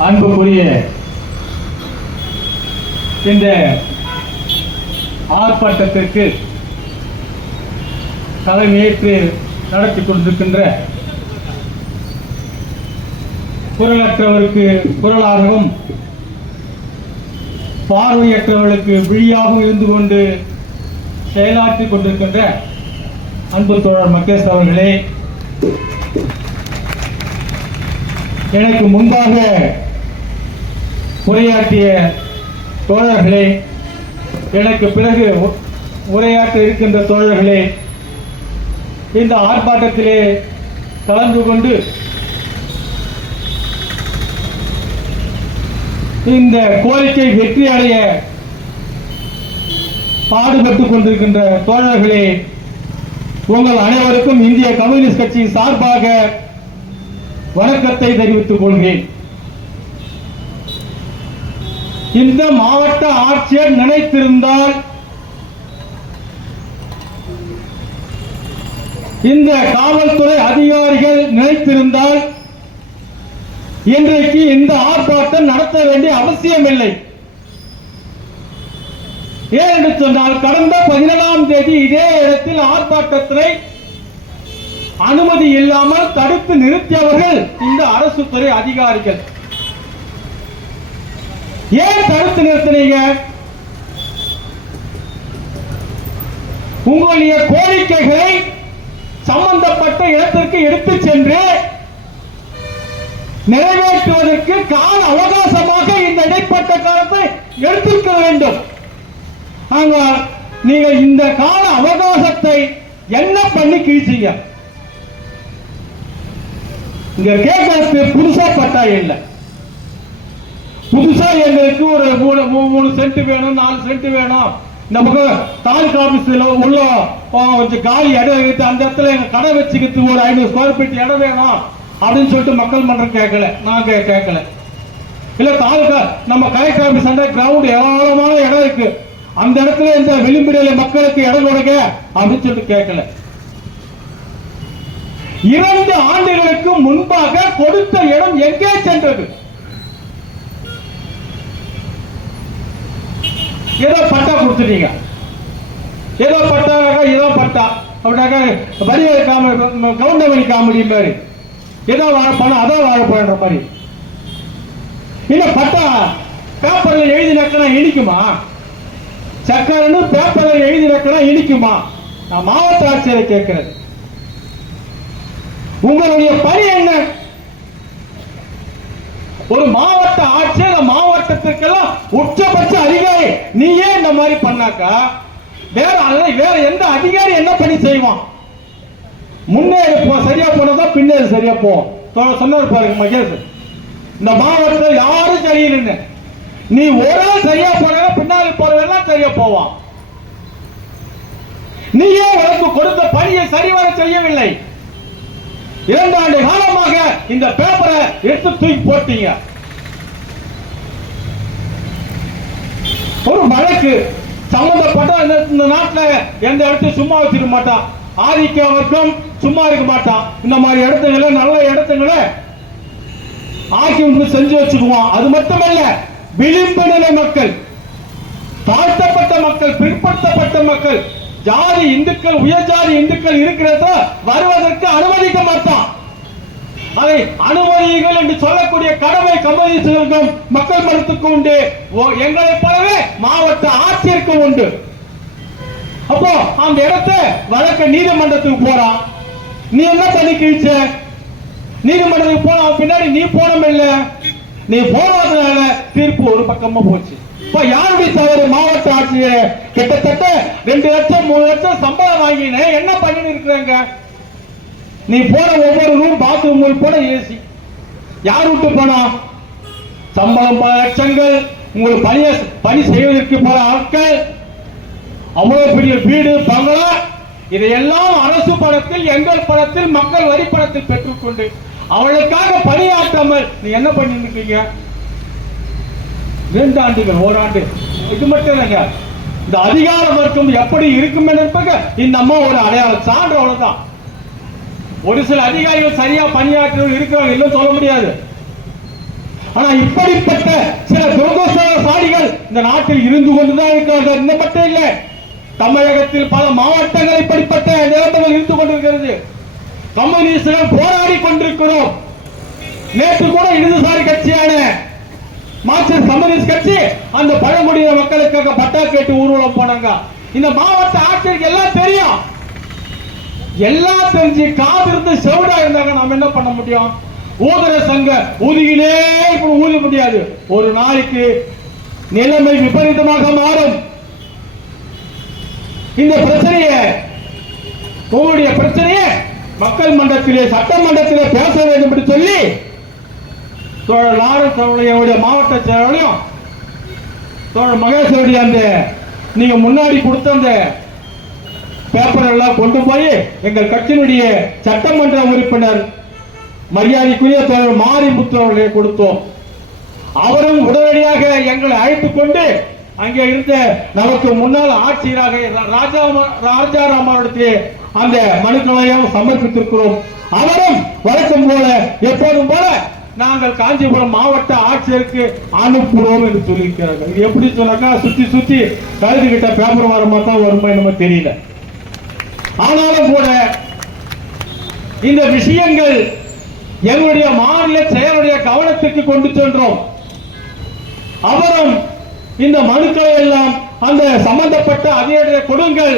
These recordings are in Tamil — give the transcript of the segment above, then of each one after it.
அன்புக்குரிய இந்த ஆர்ப்பாட்டத்திற்கு தலைமையேற்று நடத்தி கொண்டிருக்கின்ற குரலற்றவருக்கு குரலாகவும் பார்வையற்றவர்களுக்கு விழியாகவும் இருந்து கொண்டு செயலாற்றிக் கொண்டிருக்கின்ற அன்பு தோழர் மகேஷ் அவர்களே எனக்கு முன்பாக உரையாற்றிய தோழர்களே எனக்கு பிறகு உரையாற்ற இருக்கின்ற தோழர்களே இந்த ஆர்ப்பாட்டத்திலே கலந்து கொண்டு இந்த கோரிக்கை வெற்றி அடைய பாடுபட்டுக் கொண்டிருக்கின்ற தோழர்களே உங்கள் அனைவருக்கும் இந்திய கம்யூனிஸ்ட் கட்சியின் சார்பாக வணக்கத்தை தெரிவித்துக் கொள்கிறேன். இந்த மாவட்ட ஆட்சியர் நினைத்திருந்தால் இந்த காவல்துறை அதிகாரிகள் நினைத்திருந்தால் இன்றைக்கு இந்த ஆர்ப்பாட்டம் நடத்த வேண்டிய அவசியமில்லை. ஏன் என்று சொன்னால் கடந்த பதினேழாம் தேதி இதே இடத்தில் ஆர்ப்பாட்டத்தினை அனுமதி இல்லாமல் தடுத்து நிறுத்தியவர்கள் இந்த அரசு துறை அதிகாரிகள். ஏன் தடுத்து நிறுத்தினீங்க? உங்களுடைய கோரிக்கைகளை சம்பந்தப்பட்ட இடத்திற்கு எடுத்து சென்று நிறைவேற்றுவதற்கு கால அவகாசமாக இந்த இடைப்பட்ட காலத்தை எடுத்திருக்க வேண்டும். ஆனால் நீங்கள் இந்த கால அவகாசத்தை என்ன பண்ணி கிழிச்சீங்க? இங்க கேட்கறதுக்கு புதுசா பட்டா இல்லை. புதுசா எங்களுக்கு ஒரு மூணு மூணு சென்ட் வேணும் நாலு சென்ட் வேணும். இந்த பக்கம் தாலுகா ஆபீஸ்ல உள்ள கொஞ்சம் காலி இடம் இருக்கு அந்த இடத்துல எங்க கடை வச்சுக்கிட்டு ஒரு ஐநூறு ஸ்கொயர் ஃபீட் இடம் வேணும். அப்படின்னு சொல்லிட்டு மக்கள் மன்றம் கேட்கல. நான் கேட்கல. இல்ல தாலுகா நம்ம கலெக்டர் ஆபீஸ் அந்த கிரவுண்ட் ஏராளமான இடம் இருக்கு. அந்த இடத்துல இந்த விளிம்பிடையில மக்களுக்கு இடம் கொடுங்க அப்படின்னு சொல்லிட்டு கேட்கல. இரண்டு ஆண்டுகளுக்கு முன்பாக கொடுத்த இடம் எங்கே சென்றது? ஏதோ பட்டா கொடுத்துட்டீங்க. ஏதோ பட்டாக்கா ஏதோ பட்டா. அப்படின்னாக்கா வரிவரி காமெடி கவுண்டமணி காமெடி மாதிரி. ஏதோ வாழ பணம் அதோ வாழ போயிடுற மாதிரி. இல்லை பட்டா? பேப்பர்ல எழுதி நக்கினா இனிக்குமா? சக்கரன்னு பேப்பர்ல எழுதி நக்கினா இனிக்குமா? நான் மாவட்ட ஆட்சியரை கேட்கிறேன். உங்களுடைய பணி என்ன? ஒரு மா உச்சபட்ச அதிகாரி நீ ஏன் இந்த மாதிரி பண்ணாக்கா? வேற வேற எந்த அதிகாரி என்ன பண்ணி செய்வான்? முன்னேறி போ சரியா போனதா பின்னேறி சரியா போ. சொன்னார் பாருங்க மகேஷ். இந்த மாவட்டத்தில் யாரும் சரியில்லைன்னு நீ ஒரு ஆள் சரியா போனா பின்னாடி போறவெல்லாம் சரியா போவான். நீ ஏன் உனக்கு கொடுத்த பணியை சரிவர செய்யவில்லை. இரண்டு ஆண்டு காலமாக இந்த பேப்பரை எடுத்து தூக்கி போட்டீங்க. ஒரு வழக்கு சம்பந்தப்பட்ட இந்த- இந்த எந்த இடத்தையும் சும்மா வச்சிருக்க மாட்டான் ஆதிக்க வர்க்கம் சும்மா இருக்க மாட்டான் இந்த மாதிரி இடத்துங்களை நல்ல இடத்துங்களை ஆக்கி விட்டு செஞ்சு வச்சுக்குவான். அது மட்டுமல்ல விளிம்பு நிலை மக்கள் தாழ்த்தப்பட்ட மக்கள் பிற்படுத்தப்பட்ட மக்கள் ஜாதி இந்துக்கள் உயர் ஜாதி இந்துக்கள் இருக்கிறத வருவதற்கு அனுமதிக்க மாட்டான். அதை அனுமதியுங்கள் என்று சொல்லக்கூடிய கடமை கம்யூனிஸ்டுகளுக்கும் மக்கள் மருத்துக்கும் உண்டு. ஓ- எங்களைப் போலவே மாவட்ட ஆட்சியருக்கு உண்டு. அப்போ அந்த இடத்தை வழக்க நீதிமன்றத்துக்கு போறான் நீ என்ன தண்ணி கிழிச்ச நீதிமன்றத்துக்கு போன பின்னாடி நீ போனோம் இல்ல. நீ போனதுனால தீர்ப்பு ஒரு பக்கமா போச்சு. இப்ப யாருடைய தவறு? மாவட்ட ஆட்சியர். கிட்டத்தட்ட ரெண்டு லட்சம் மூணு லட்சம் சம்பளம் வாங்கினேன் என்ன பண்ணிட்டு இருக்கிறாங்க? நீ போன ஒவ்வொரு ரூம் பாத்ரூம் உள்பட ஏசி யார் விட்டு போனா? சம்பளம் பல லட்சங்கள் உங்களுக்கு பணிய பணி செய்வதற்கு பல ஆட்கள். அவ்வளவு பெரிய வீடு பங்களா. இதையெல்லாம் அரசு படத்தில் எங்கள் படத்தில் மக்கள் வரி படத்தில் பெற்றுக்கொண்டு அவளுக்காக பணியாற்றாமல் நீ என்ன பண்ணிருக்கீங்க இருக்கீங்க ரெண்டு ஆண்டுகள் ஓராண்டு. இது மட்டும் இல்லைங்க. இந்த அதிகார வர்க்கம் எப்படி இருக்கும் என்பது இந்த அம்மா ஒரு அடையாளம் சான்று அவ்வளவுதான். ஒரு சில அதிகாரிகள் சரியா பணியாற்ற இருக்கிறாங்க இல்லைன்னு சொல்ல முடியாது. ஆனா இப்படிப்பட்ட சில துரதிருஷ்டசாலிகள் இந்த நாட்டில் இருந்து கொண்டுதான் இருக்கிறார்கள். இந்த மட்டும் இல்லை. தமிழகத்தில் பல மாவட்டங்கள் இப்படிப்பட்ட நிலைமைகள் இருந்து கொண்டிருக்கிறது. கம்யூனிஸ்டுகள் போராடி கொண்டிருக்கிறோம். நேற்று கூட இடதுசாரி கட்சியான மார்க்சிஸ்ட் கம்யூனிஸ்ட் கட்சி அந்த பழங்குடியின மக்களுக்காக பட்டா கேட்டு ஊர்வலம் போனாங்க. இந்த மாவட்ட ஆட்சியருக்கு எல்லாம் தெரியும். எல்லாம் தெரிஞ்சு காது இருந்து செவிடா இருந்தாங்க நாம என்ன பண்ண முடியும்? ஊதுற சங்க ஊதியிலே இப்படி ஊத முடியாது. ஒரு நாளைக்கு நிலைமை விபரீதமாக மாறும். இந்த பிரச்சனையை உங்களுடைய பிரச்சனையே மக்கள் மன்றத்திலே சட்டமன்றத்திலே பேச வேண்டும் என்று சொல்லி தோழர் லாரன்ஸ் அவருடைய மாவட்ட செயலாளையும் தோழர் மகேஸ்வருடைய அந்த நீங்க முன்னாடி கொடுத்த அந்த பேப்பர் எல்லாம் கொண்டு போய் எங்கள் கட்சியினுடைய சட்டமன்ற உறுப்பினர் மரியாதைக்குரிய தோழர் மாரிமுத்து அவர்களை கொடுத்தோம். அவரும் உடனடியாக எங்களை அழைத்துக் கொண்டு அங்கே இருந்த நமக்கு முன்னாள் ஆட்சியராக ராஜா ராஜாராம் அவர்களுக்கு அந்த மனுக்களையும் சமர்ப்பித்திருக்கிறோம். அவரும் வழக்கம் போல எப்போதும் போல நாங்கள் காஞ்சிபுரம் மாவட்ட ஆட்சியருக்கு அனுப்புகிறோம் என்று சொல்லியிருக்கிறார்கள். எப்படி சொன்னாக்கா சுத்தி சுத்தி கழுது கிட்ட பேப்பர் வர மாதிரி தான் வருமா என்னமோ தெரியல. ஆனாலும் கூட இந்த விஷயங்கள் எங்களுடைய மாநில செயலுடைய கவனத்துக்கு கொண்டு சென்றோம். அவரும் இந்த மனுக்களை எல்லாம் அந்த சம்பந்தப்பட்ட அதிகாரிய கொடுங்கள்.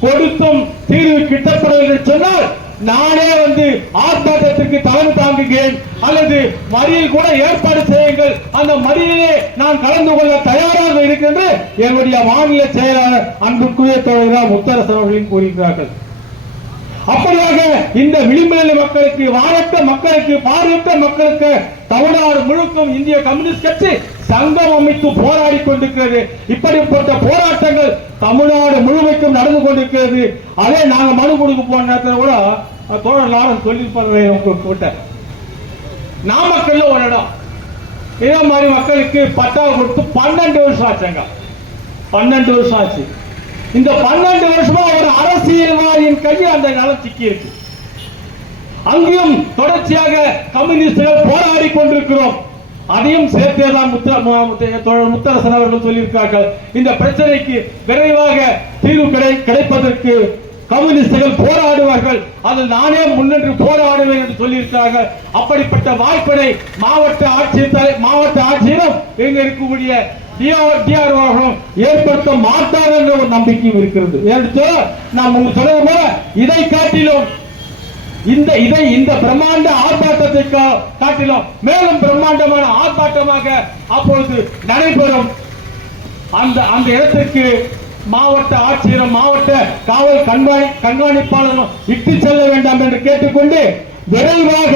கொடுத்தும் தீர்வு கிட்டப்படவில்லை என்று சொன்னால் நானே வந்து ஆர்ப்பாட்டத்திற்கு தலைமை தாங்குகிறேன். அல்லது மறியல் கூட ஏற்பாடு செய்யுங்கள். அந்த மறியலிலே நான் கலந்து கொள்ள தயாராக இருக்கின்ற என்னுடைய மாநில செயலாளர் அன்புக்குரிய தோழர் முத்தரசன் அவர்களையும் கூறுகிறார்கள். அப்படியாக இந்த விளிம்புநிலை மக்களுக்கு வாழட்ட மக்களுக்கு பார்வையற்ற மக்களுக்கு தமிழ்நாடு முழுக்கும் இந்திய கம்யூனிஸ்ட் கட்சி சங்கம் அமைத்து போராடி கொண்டிருக்கிறது. இப்படிப்பட்ட போராட்டங்கள் தமிழ்நாடு முழுமைக்கும் நடந்து கொண்டிருக்கிறது. அதே நாங்க மனு கொடுக்க போன நேரத்தில் கூட அஹ், தோழர் லாரன்ஸ் சொல்லியிருப்பாரு உங்ககிட்ட நாமக்கல்ல ஒரு இடம். இதே மாதிரி மக்களுக்கு பட்டா கொடுத்து பன்னெண்டு வருஷம் ஆச்சுங்க. பன்னெண்டு வருஷம் ஆச்சு. இந்த பன்னெண்டு வருஷமா ஒரு அரசியல்வாதியின் கையில் அந்த நிலம் சிக்கி இருக்கு அங்கேயும் தொடர்ச்சியாக கம்யூனிஸ்டுகள் போராடி கொண்டிருக்கிறோம். அதையும் சேர்த்தே தான் முத்த- முத்தரசன் அவர்கள் சொல்லியிருக்கிறார்கள். இந்த பிரச்சனைக்கு விரைவாக தீர்வு கிடை கிடைப்பதற்கு கம்யூனிஸ்டுகள் போராடுவார்கள். அதில் நானே முன்னின்று போராடுவேன் என்று சொல்லியிருக்கிறார்கள். அப்படிப்பட்ட வாய்ப்பினை மாவட்ட ஆட்சியர் மாவட்ட ஆட்சியரும் இங்கு இருக்கக்கூடிய டிஆர் ஏற்படுத்த மாட்டார் என்ற ஒரு நம்பிக்கையும் இருக்கிறது. ஏன்னு நாம் நான் முன்பு போல இதை காட்டிலும் இந்த இதை இந்த பிரம்மாண்ட ஆர்ப்பாட்டத்தை காட்டிலும் மேலும் பிரம்மாண்டமான ஆர்ப்பாட்டமாக அப்பொழுது நடைபெறும். அந்த அந்த இடத்திற்கு மாவட்ட ஆட்சியரும் மாவட்ட காவல் கண்காணி கண்காணிப்பாளரும் இட்டு செல்ல வேண்டாம் என்று கேட்டுக்கொண்டு விரைவாக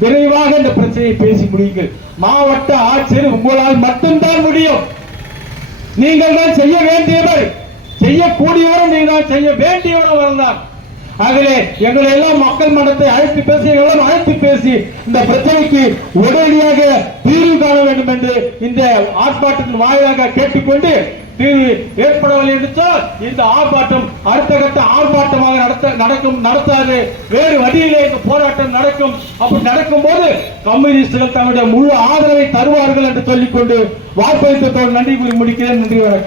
விரைவாக இந்த பிரச்சனையை பேசி முடியுங்கள். மாவட்ட ஆட்சியர் உங்களால் மட்டும்தான் முடியும். நீங்கள் தான் செய்ய வேண்டியவர். செய்யக்கூடியவரும் நீங்கள் தான் செய்ய வேண்டியவரும் வரலாம் ஆகவே எங்களை எல்லாம் மக்கள் மன்றத்தை அழைத்து பேசி எல்லாம் அழைத்து பேசி இந்த பிரச்சனைக்கு உடனடியாக தீர்வு காண வேண்டும் என்று இந்த ஆர்ப்பாட்டத்தின் வாயிலாக கேட்டுக்கொண்டு தீர்வு ஏற்படவில்லை என்றால் இந்த ஆர்ப்பாட்டம் அடுத்த கட்ட ஆர்ப்பாட்டமாக நடத்த நடக்கும் நடத்தாது. வேறு வழியிலே இந்த போராட்டம் நடக்கும். அப்படி நடக்கும் போது கம்யூனிஸ்டுகள் தங்களுடைய முழு ஆதரவை தருவார்கள் என்று சொல்லிக்கொண்டு வாய்ப்பளித்ததோடு நன்றி கூறி முடிக்கிறேன். நன்றி வணக்கம்.